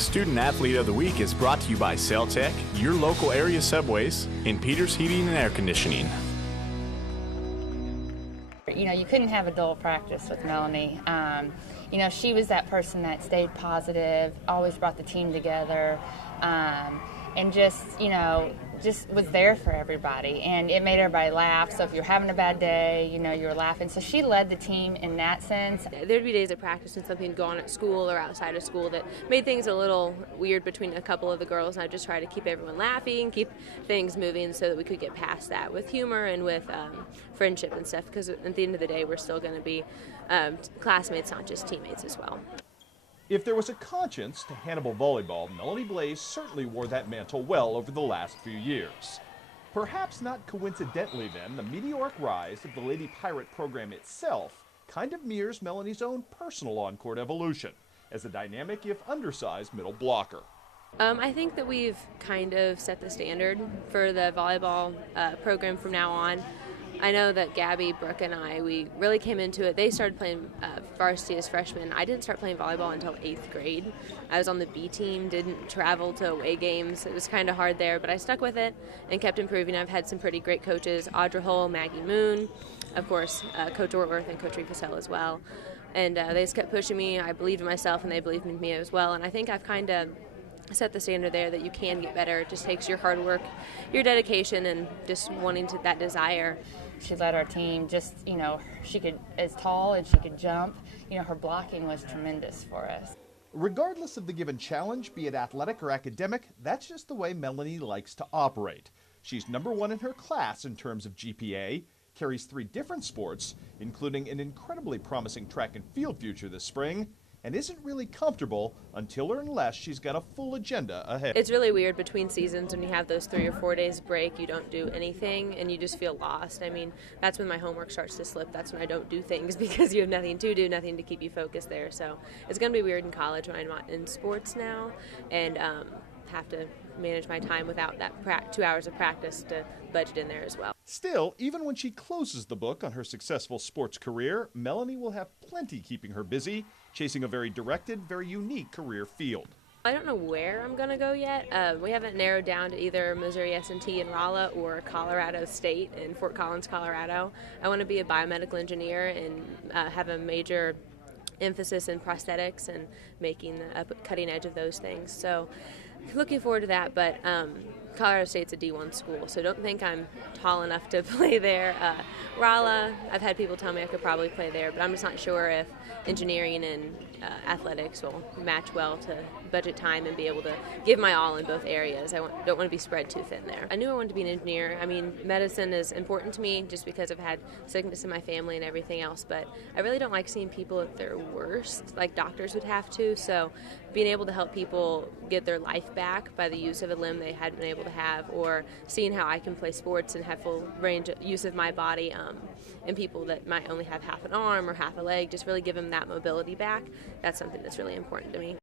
Student Athlete of the Week is brought to you by Sailtech, your local area subways, and Peters Heating and Air Conditioning. You know, you couldn't have a dull practice with Melanie. You know, she was that person that stayed positive, always brought the team together, and just, you know, just was there for everybody. And it made everybody laugh. So if you're having a bad day, you know, you were laughing. So she led the team in that sense. There'd be days of practice and something going on at school or outside of school that made things a little weird between a couple of the girls, and I just try to keep everyone laughing, keep things moving so that we could get past that with humor and with friendship and stuff, because at the end of the day, we're still going to be classmates, not just teammates as well. If there was a conscience to Hannibal volleyball, Melanie Blase certainly wore that mantle well over the last few years. Perhaps not coincidentally then, the meteoric rise of the Lady Pirate program itself kind of mirrors Melanie's own personal on-court evolution as a dynamic if undersized middle blocker. I think that we've kind of set the standard for the volleyball program from now on. I know that Gabby, Brooke, and I, we really came into it. They started playing varsity as freshmen. I didn't start playing volleyball until 8th grade. I was on the B team, didn't travel to away games. It was kind of hard there, but I stuck with it and kept improving. I've had some pretty great coaches, Audra Hull, Maggie Moon, of course, Coach Ortworth and Coach Rifasel as well. And they just kept pushing me. I believed in myself, and they believed in me as well. And I think I've kind of set the standard there that you can get better. It just takes your hard work, your dedication, and just wanting to that desire. She led our team. Just, you know, she could, as tall as she could jump. You know, her blocking was tremendous for us. Regardless of the given challenge, be it athletic or academic, that's just the way Melanie likes to operate. She's #1 in her class in terms of GPA, carries 3 different sports, including an incredibly promising track and field future this spring, and isn't really comfortable until or unless she's got a full agenda ahead. It's really weird between seasons when you have those 3 or 4 days break, you don't do anything and you just feel lost. I mean, that's when my homework starts to slip. That's when I don't do things because you have nothing to do, nothing to keep you focused there. So it's going to be weird in college when I'm not in sports now and have to manage my time without that 2 hours of practice to budget in there as well. Still, even when she closes the book on her successful sports career, Melanie will have plenty keeping her busy, chasing a very directed, very unique career field. I don't know where I'm going to go yet. We haven't narrowed down to either Missouri S&T in Rolla or Colorado State in Fort Collins, Colorado. I want to be a biomedical engineer and have a major emphasis in prosthetics and making the cutting edge of those things. So looking forward to that, but Colorado State's a D1 school, so don't think I'm tall enough to play there. Rolla, I've had people tell me I could probably play there, but I'm just not sure if engineering and athletics will match well to budget time and be able to give my all in both areas. Don't want to be spread too thin there. I knew I wanted to be an engineer. I mean, medicine is important to me just because I've had sickness in my family and everything else, but I really don't like seeing people at their worst, like doctors would have to, so being able to help people get their life back by the use of a limb they hadn't been able to have, or seeing how I can play sports and have full range of use of my body, and people that might only have half an arm or half a leg, just really give them that mobility back. That's something that's really important to me.